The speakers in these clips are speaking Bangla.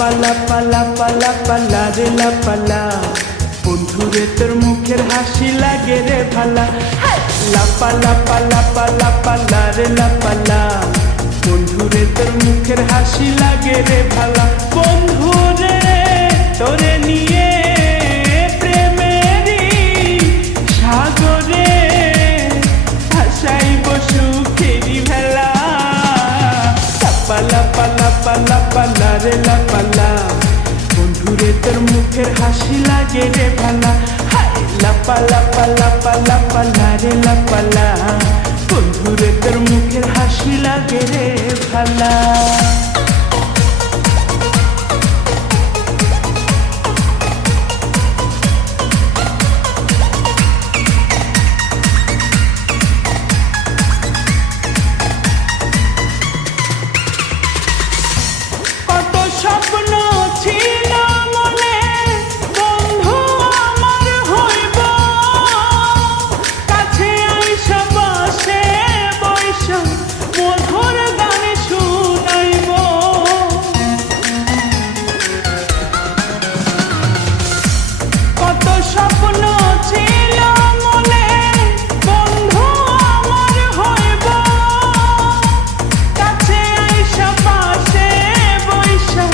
লাপা লাপা লাপা লা রে লাপা লা, বন্ধুরে তোর মুখের হাসি লাগে রে ভালা। লাপা লাপা লাপা লাপা লা রে লাপা লা, বন্ধুরে তোর মুখের হাসি লাগে রে ভালা। বন্ধুরে তোরে নিয়ে প্রেমেরই সাগরে ভাসাইব সুখেরই ভেলা। লাপা লাপা লাপা লাপা লা রে লাপা লা, বন্ধুরে তোর মুখের হাসি লাগে রে ভালা। লাপা লাপা লাপা লাপা লা রে লাপা লা, বন্ধুরে তোর মুখের হাসি লাগে রে ভালা। কত স্বপ্ন ছিল মনে, বন্ধু আমার হইব, কাছে আইসা পাশে বইসা মধুর গান শুনাইব। কত স্বপ্ন ছিল মনে, বন্ধু আমার হইব, কাছে আইসা পাশে বইসা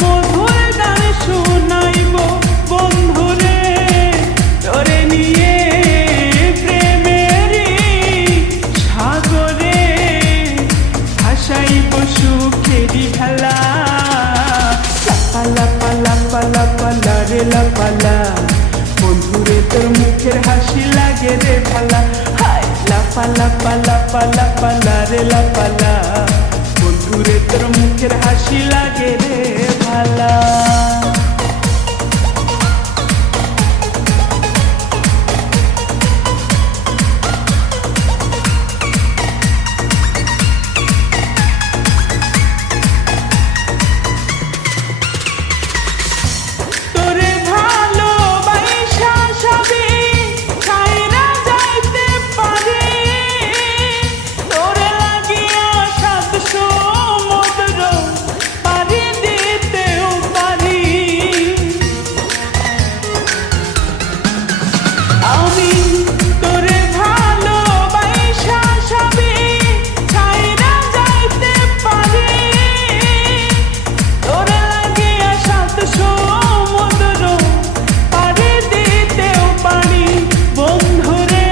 মধুর গান শুনাইব। বন্ধুরে তোরে নিয়ে প্রেমেরই সাগরে ভাসাইব সুখেরই ভেলা। লাপা লাপা লাপা লাপা লা রে লাপা লা, বন্ধুরে তোর মুখের হাসি লাগে রে ভালা। লাপা লাপা লাপা লাপা লা রে লাপা লা, বন্ধুরে তোর মুখের হাসি লাগে রে ভালা। তোরে ভালোবাসা সবই ছাইরা যাইতে পারি, তোরে লাগিয়া সাত সমুদ্র পাড়ি দিতেও পারি। আমি তোরে ভালোবাসা সবই ছাইরা যাইতে পারি, তোরে লাগিয়া সাত সমুদ্র পাড়ি দিতেও পারি। বন্ধুরে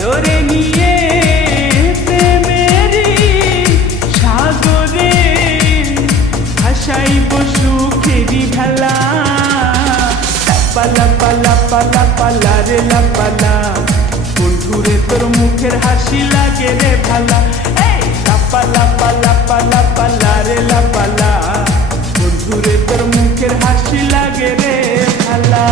তোরে নিয়ে প্রেমেরই সাগরে ভাসাইব সুখেরই ভেলা। লাপা লাপা লাপা লাপা লা রে লাপা লা, বন্ধুরে তোর মুখের হাসি লাগে রে ভালা। লাপা লাপা লাপা লাপা লা রে লাপা লা, বন্ধুরে তোর মুখের হাসি লাগে রে ভালা।